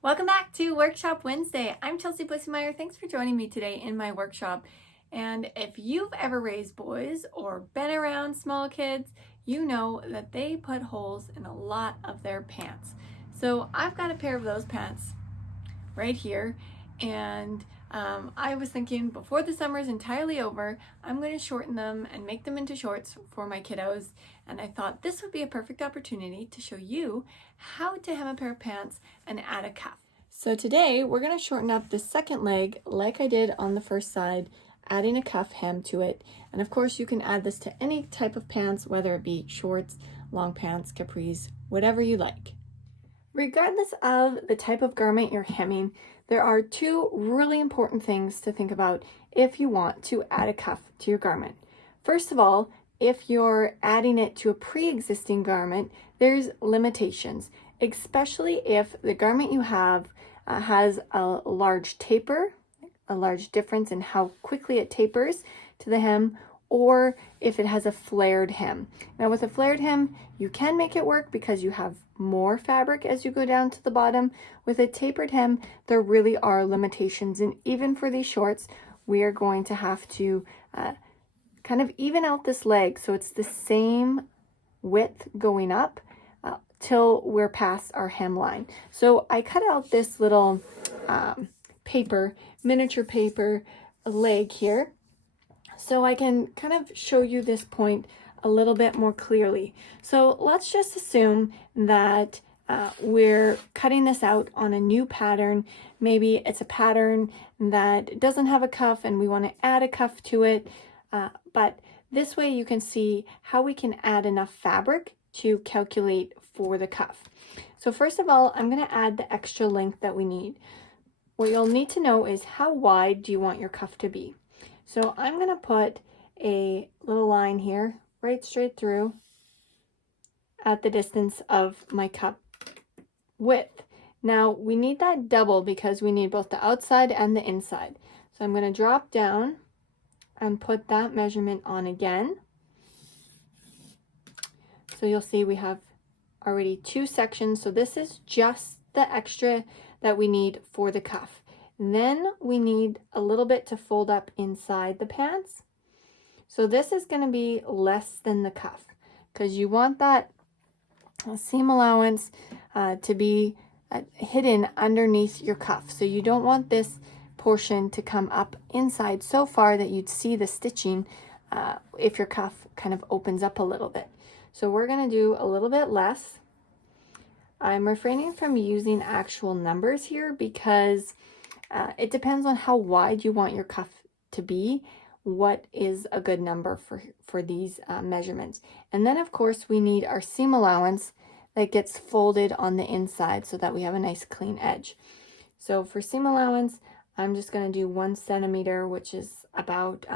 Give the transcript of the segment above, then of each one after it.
Welcome back to Workshop Wednesday. I'm Chelsea Bussemeyer. Thanks for joining me today in my workshop. And if you've ever raised boys or been around small kids, you know that they put holes in a lot of their pants. So I've got a pair of those pants right here, and I was thinking before the summer is entirely over, I'm going to shorten them and make them into shorts for my kiddos, and I thought this would be a perfect opportunity to show you how to hem a pair of pants and add a cuff. So today we're going to shorten up the second leg like I did on the first side, adding a cuff hem to it. And of course you can add this to any type of pants, whether it be shorts, long pants, capris, whatever you like. Regardless of the type of garment you're hemming, there are two really important things to think about if you want to add a cuff to your garment. First of all, if you're adding it to a pre-existing garment, there's limitations, especially if the garment you have has a large taper, a large difference in how quickly it tapers to the hem, or if it has a flared hem. Now with a flared hem, you can make it work because you have more fabric as you go down to the bottom. With a tapered hem, there really are limitations, and even for these shorts, we are going to have to kind of even out this leg so it's the same width going up till we're past our hemline. So I cut out this little miniature paper leg here, so I can kind of show you this point a little bit more clearly. So let's just assume that we're cutting this out on a new pattern. Maybe it's a pattern that doesn't have a cuff and we want to add a cuff to it. But this way you can see how we can add enough fabric to calculate for the cuff. So first of all, I'm going to add the extra length that we need. What you'll need to know is how wide do you want your cuff to be. So I'm going to put a little line here, right straight through at the distance of my cuff width. Now we need that double because we need both the outside and the inside. So I'm going to drop down and put that measurement on again. So you'll see we have already two sections. So this is just the extra that we need for the cuff. Then we need a little bit to fold up inside the pants. So this is going to be less than the cuff because you want that seam allowance to be hidden underneath your cuff. So you don't want this portion to come up inside so far that you'd see the stitching if your cuff kind of opens up a little bit. So we're going to do a little bit less. I'm refraining from using actual numbers here because it depends on how wide you want your cuff to be, what is a good number for these measurements. And then of course we need our seam allowance that gets folded on the inside so that we have a nice clean edge. So for seam allowance, I'm just going to do 1 centimeter, which is about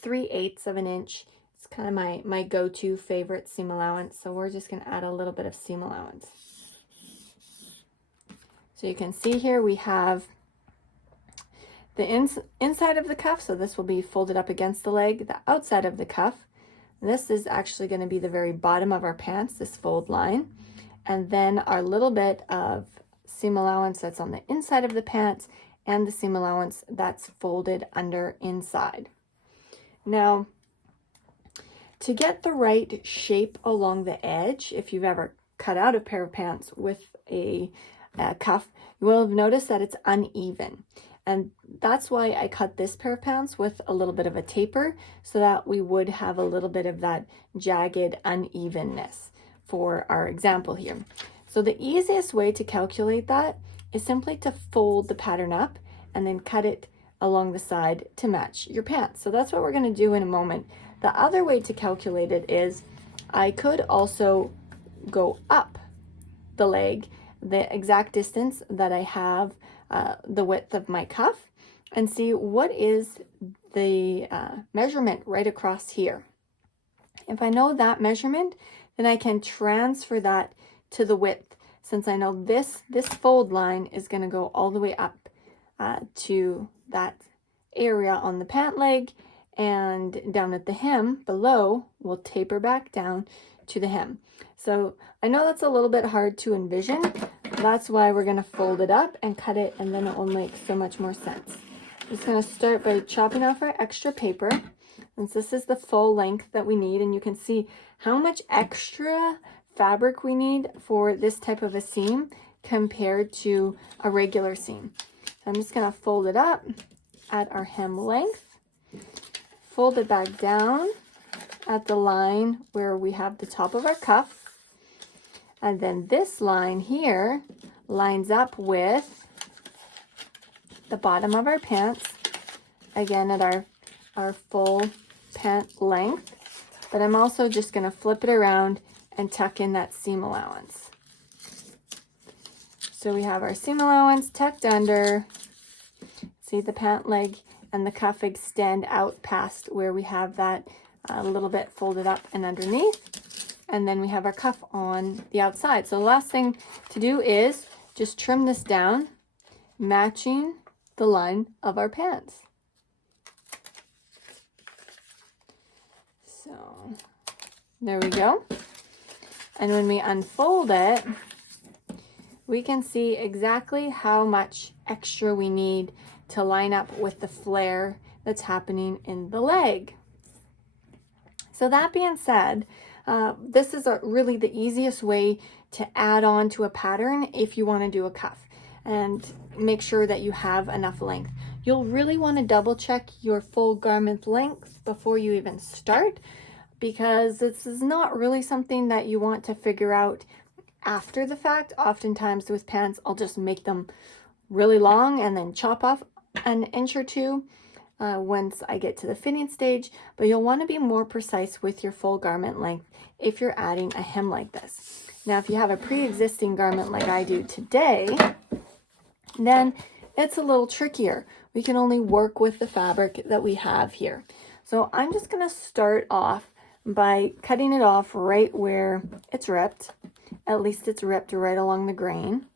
3/8 of an inch. It's kind of my go-to favorite seam allowance. So we're just going to add a little bit of seam allowance. So you can see here we have the inside of the cuff, so this will be folded up against the leg, the outside of the cuff. This is actually going to be the very bottom of our pants, this fold line. And then our little bit of seam allowance that's on the inside of the pants and the seam allowance that's folded under inside. Now, to get the right shape along the edge, if you've ever cut out a pair of pants with a cuff, you will have noticed that it's uneven. And that's why I cut this pair of pants with a little bit of a taper so that we would have a little bit of that jagged unevenness for our example here. So the easiest way to calculate that is simply to fold the pattern up and then cut it along the side to match your pants. So that's what we're going to do in a moment. The other way to calculate it is I could also go up the leg the exact distance that I have the width of my cuff and see what is the measurement right across here. If I know that measurement, then I can transfer that to the width, since I know this fold line is going to go all the way up to that area on the pant leg, and down at the hem below will taper back down to the hem. So I know that's a little bit hard to envision, That's why we're gonna fold it up and cut it, and then it will make so much more sense. I'm just gonna start by chopping off our extra paper, since this is the full length that we need, and you can see how much extra fabric we need for this type of a seam compared to a regular seam. So I'm just gonna fold it up at our hem length, fold it back down at the line where we have the top of our cuff, and then this line here lines up with the bottom of our pants, again at our full pant length, but I'm also just going to flip it around and tuck in that seam allowance. So we have our seam allowance tucked under. See the pant leg and the cuff extend out past where we have that a little bit folded up and underneath, and then we have our cuff on the outside. So the last thing to do is just trim this down, matching the line of our pants. So there we go. And when we unfold it, we can see exactly how much extra we need to line up with the flare that's happening in the leg. So that being said, this is really the easiest way to add on to a pattern if you want to do a cuff and make sure that you have enough length. You'll really want to double check your full garment length before you even start, because this is not really something that you want to figure out after the fact. Oftentimes with pants, I'll just make them really long and then chop off an inch or two once I get to the fitting stage, but you'll want to be more precise with your full garment length if you're adding a hem like this. Now, if you have a pre-existing garment like I do today, then it's a little trickier. We can only work with the fabric that we have here. So I'm just going to start off by cutting it off right where it's ripped. At least it's ripped right along the grain.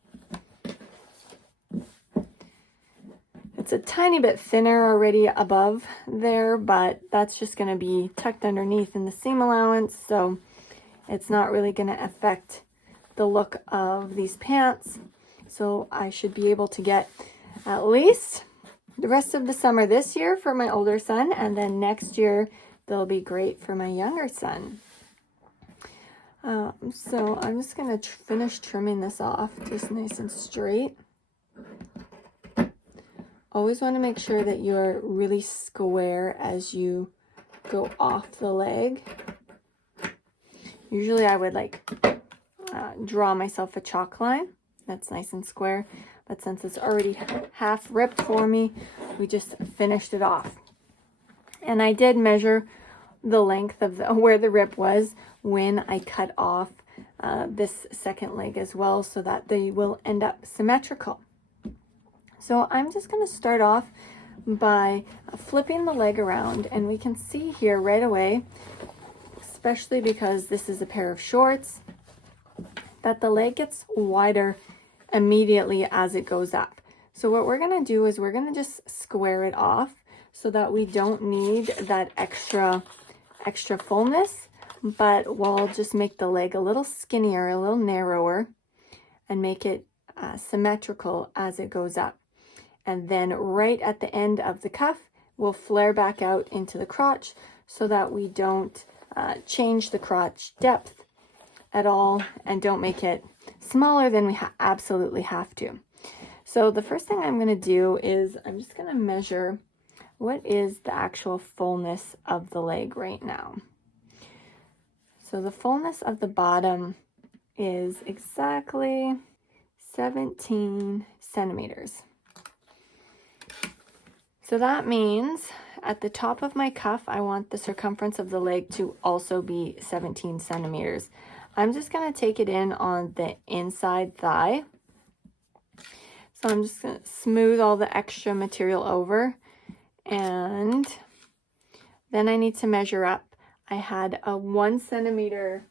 It's a tiny bit thinner already above there, but that's just going to be tucked underneath in the seam allowance, so it's not really going to affect the look of these pants. So I should be able to get at least the rest of the summer this year for my older son, and then next year they'll be great for my younger son. So I'm just going to finish trimming this off just nice and straight. Always want to make sure that you're really square as you go off the leg. Usually I would draw myself a chalk line that's nice and square, but since it's already half ripped for me, we just finished it off. And I did measure the length of where the rip was when I cut off this second leg as well, so that they will end up symmetrical. So I'm just going to start off by flipping the leg around, and we can see here right away, especially because this is a pair of shorts, that the leg gets wider immediately as it goes up. So what we're going to do is we're going to just square it off so that we don't need that extra fullness, but we'll just make the leg a little skinnier, a little narrower, and make it symmetrical as it goes up. And then right at the end of the cuff, we'll flare back out into the crotch so that we don't change the crotch depth at all and don't make it smaller than we absolutely have to. So the first thing I'm going to do is I'm just going to measure what is the actual fullness of the leg right now. So the fullness of the bottom is exactly 17 centimeters. So that means at the top of my cuff, I want the circumference of the leg to also be 17 centimeters. I'm just going to take it in on the inside thigh. So I'm just going to smooth all the extra material over, and then I need to measure up. I had a 1 centimeter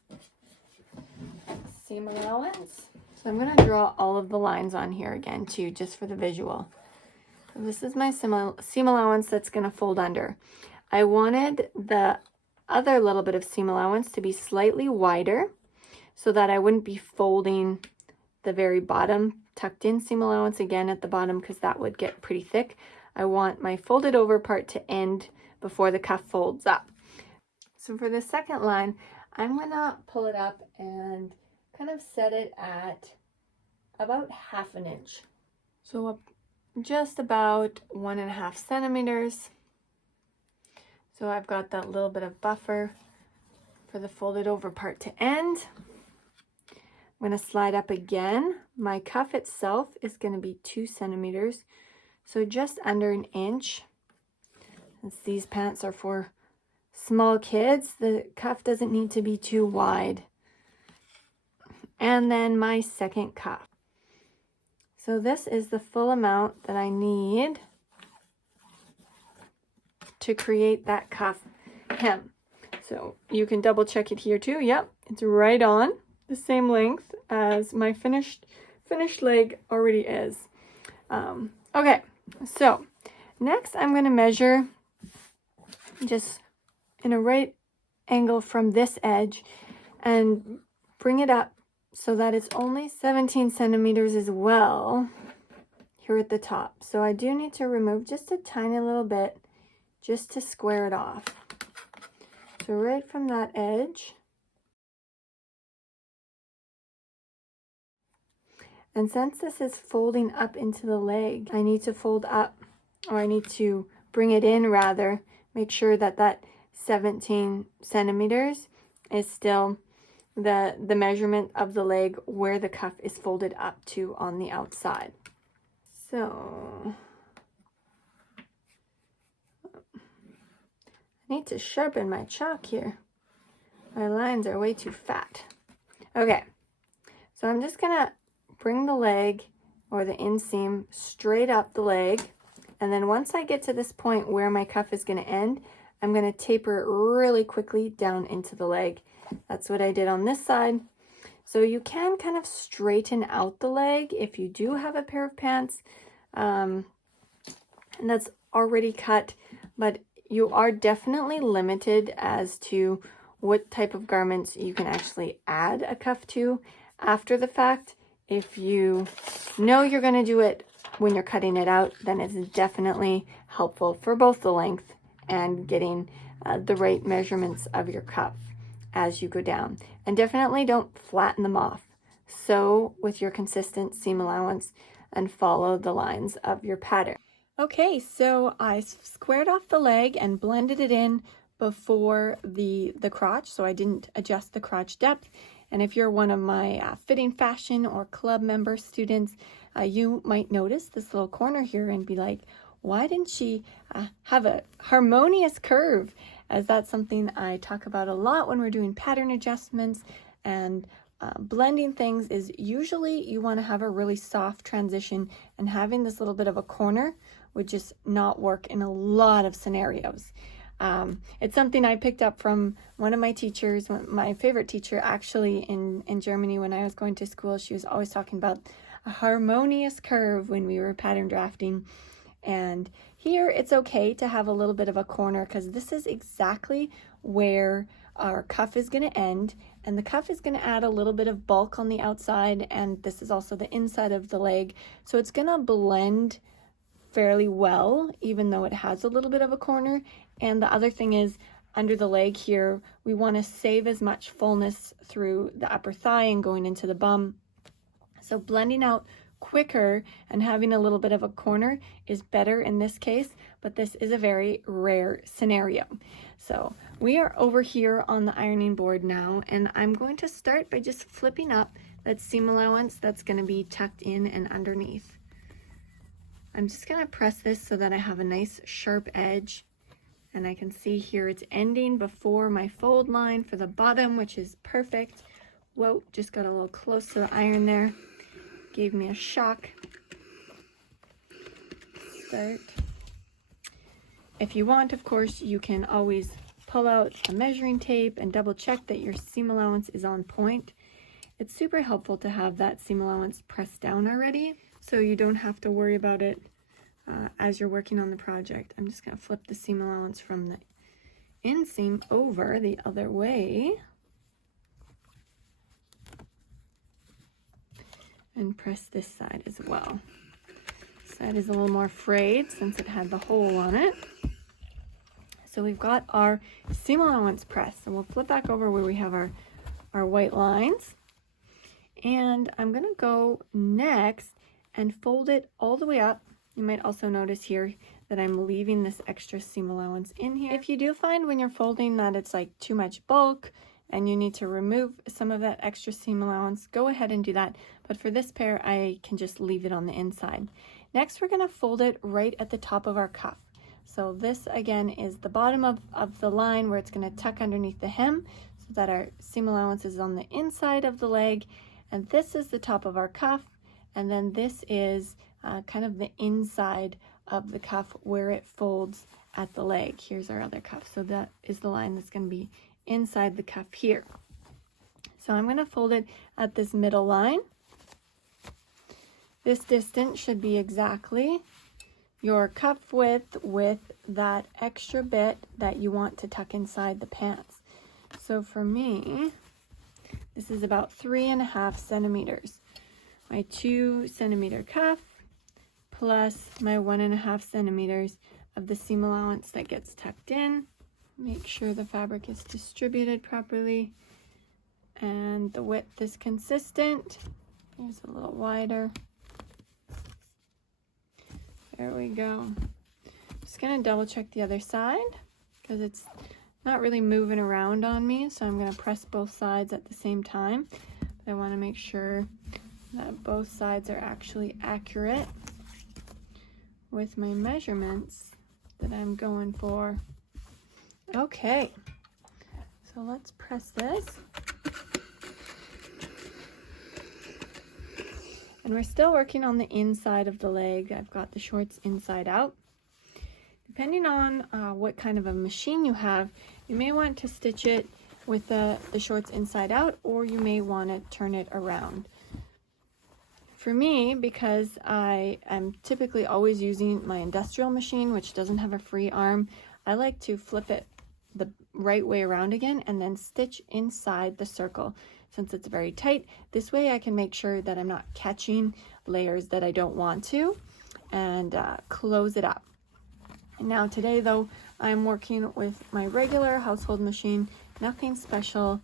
seam allowance. So I'm going to draw all of the lines on here again too, just for the visual. So this is my seam allowance that's going to fold under. I wanted the other little bit of seam allowance to be slightly wider so that I wouldn't be folding the very bottom tucked in seam allowance again at the bottom, because that would get pretty thick. I want my folded over part to end before the cuff folds up. So for the second line, I'm gonna pull it up and kind of set it at about 1/2 inch. So up just about 1.5 centimeters. So I've got that little bit of buffer for the folded over part to end. I'm going to slide up again. My cuff itself is going to be 2 centimeters, so just under 1 inch. Since these pants are for small kids, the cuff doesn't need to be too wide. And then my second cuff. So this is the full amount that I need to create that cuff hem. So you can double check it here too. Yep, it's right on the same length as my finished leg already is. Okay, so next I'm going to measure just in a right angle from this edge and bring it up so that it's only 17 centimeters as well here at the top. So I do need to remove just a tiny little bit just to square it off. So right from that edge. And since this is folding up into the leg, I need to fold up, or I need to bring it in rather, make sure that that 17 centimeters is still the measurement of the leg where the cuff is folded up to on the outside. So I need to sharpen my chalk here. My lines are way too fat. Okay, so I'm just gonna bring the leg or the inseam straight up the leg, and then once I get to this point where my cuff is going to end, I'm going to taper it really quickly down into the leg. That's what I did on this side. So you can kind of straighten out the leg if you do have a pair of pants and that's already cut, but you are definitely limited as to what type of garments you can actually add a cuff to after the fact. If you know you're going to do it when you're cutting it out, then it's definitely helpful for both the length and getting the right measurements of your cuff as you go down. And definitely don't flatten them off. Sew with your consistent seam allowance and follow the lines of your pattern. Okay, so I squared off the leg and blended it in before the crotch, so I didn't adjust the crotch depth. And if you're one of my fitting fashion or club member students, you might notice this little corner here and be like, why didn't she have a harmonious curve? As that's something I talk about a lot when we're doing pattern adjustments and blending things, is usually you want to have a really soft transition, and having this little bit of a corner would just not work in a lot of scenarios. It's something I picked up from one of my teachers, my favorite teacher actually in Germany when I was going to school. She was always talking about a harmonious curve when we were pattern drafting. And here it's okay to have a little bit of a corner, because this is exactly where our cuff is going to end, and the cuff is going to add a little bit of bulk on the outside, and this is also the inside of the leg. So it's going to blend fairly well, even though it has a little bit of a corner. And the other thing is, under the leg here, we want to save as much fullness through the upper thigh and going into the bum. So blending out quicker and having a little bit of a corner is better in this case, but this is a very rare scenario. So we are over here on the ironing board now, and I'm going to start by just flipping up that seam allowance that's going to be tucked in and underneath. I'm just going to press this so that I have a nice sharp edge, and I can see here it's ending before my fold line for the bottom, which is perfect. Whoa, just got a little close to the iron there. Gave me a shock. Start. If you want, of course, you can always pull out a measuring tape and double check that your seam allowance is on point. It's super helpful to have that seam allowance pressed down already, so you don't have to worry about it as you're working on the project. I'm just going to flip the seam allowance from the inseam over the other way. and press this side as well. This side is a little more frayed since it had the hole on it. So we've got our seam allowance pressed. So we'll flip back over where we have our white lines. And I'm gonna go next and fold it all the way up. You might also notice here that I'm leaving this extra seam allowance in here. If you do find when you're folding that it's like too much bulk and you need to remove some of that extra seam allowance, go ahead and do that. But for this pair, I can just leave it on the inside. Next, we're gonna fold it right at the top of our cuff. So this again is the bottom of the line where it's gonna tuck underneath the hem so that our seam allowance is on the inside of the leg. And this is the top of our cuff. And then this is kind of the inside of the cuff where it folds at the leg. Here's our other cuff. So that is the line that's gonna be inside the cuff here. So I'm gonna fold it at this middle line. This distance should be exactly your cuff width with that extra bit that you want to tuck inside the pants. So for me, this is about 3.5 centimeters. My 2 centimeter cuff plus my 1.5 centimeters of the seam allowance that gets tucked in. Make sure the fabric is distributed properly and the width is consistent. Here's a little wider. There we go. Just gonna double check the other side because it's not really moving around on me, so I'm gonna press both sides at the same time. But I wanna make sure that both sides are actually accurate with my measurements that I'm going for. Okay, so let's press this. And we're still working on the inside of the leg. I've got the shorts inside out. Depending on what kind of a machine you have, you may want to stitch it with the shorts inside out, or you may want to turn it around. For me, because I am typically always using my industrial machine, which doesn't have a free arm, I like to flip it the right way around again and then stitch inside the circle. Since it's very tight, this way I can make sure that I'm not catching layers that I don't want to, and close it up. And now today though, I'm working with my regular household machine, nothing special,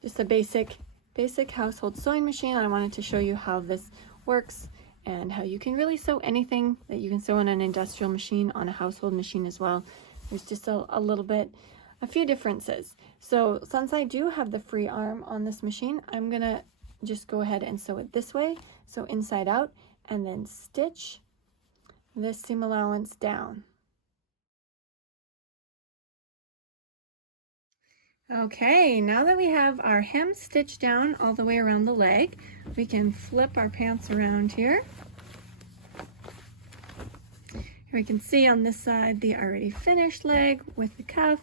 just a basic household sewing machine. I wanted to show you how this works and how you can really sew anything that you can sew on an industrial machine on a household machine as well. There's just a few differences. So since I do have the free arm on this machine, I'm gonna just go ahead and sew it this way, so inside out, and then stitch this seam allowance down. Okay, now that we have our hem stitched down all the way around the leg, we can flip our pants around here. Here we can see on this side the already finished leg with the cuff,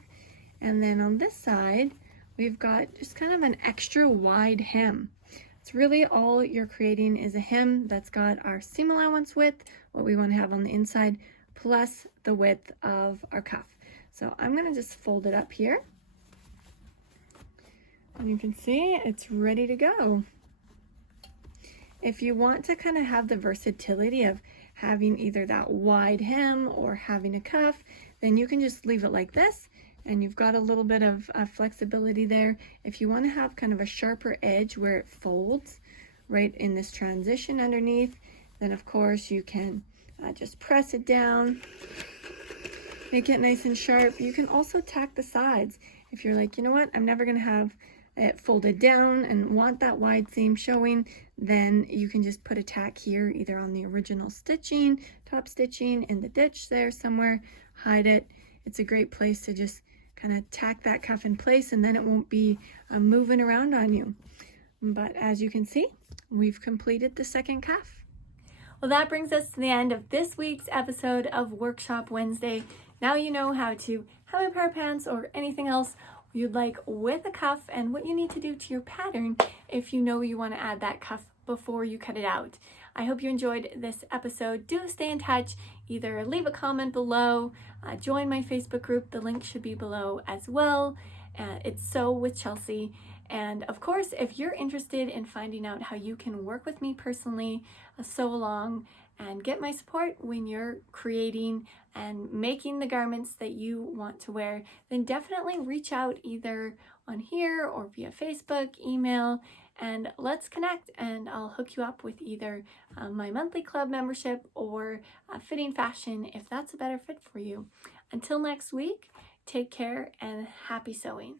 and then on this side we've got just kind of an extra wide hem. It's really all you're creating is a hem that's got our seam allowance width, what we want to have on the inside, plus the width of our cuff. So I'm going to just fold it up here. And you can see it's ready to go. If you want to kind of have the versatility of having either that wide hem or having a cuff, then you can just leave it like this, and you've got a little bit of flexibility there. If you want to have kind of a sharper edge where it folds right in this transition underneath, then of course you can just press it down, make it nice and sharp. You can also tack the sides. If you're like, you know what, I'm never going to have it folded down and want that wide seam showing, then you can just put a tack here, either on the original stitching, top stitching in the ditch there somewhere, hide it. It's a great place to just kind of tack that cuff in place, and then it won't be moving around on you. But as you can see, we've completed the second cuff. Well, that brings us to the end of this week's episode of Workshop Wednesday. Now you know how to hem a pair of pants or anything else you'd like with a cuff, and what you need to do to your pattern if you know you want to add that cuff before you cut it out. I hope you enjoyed this episode. Do stay in touch. Either leave a comment below, join my Facebook group. The link should be below as well. It's Sew with Chelsea. And of course, if you're interested in finding out how you can work with me personally, sew along, and get my support when you're creating and making the garments that you want to wear, then definitely reach out either on here or via Facebook, email, and let's connect, and I'll hook you up with either my monthly club membership or Fitting Fashion if that's a better fit for you. Until next week, take care and happy sewing.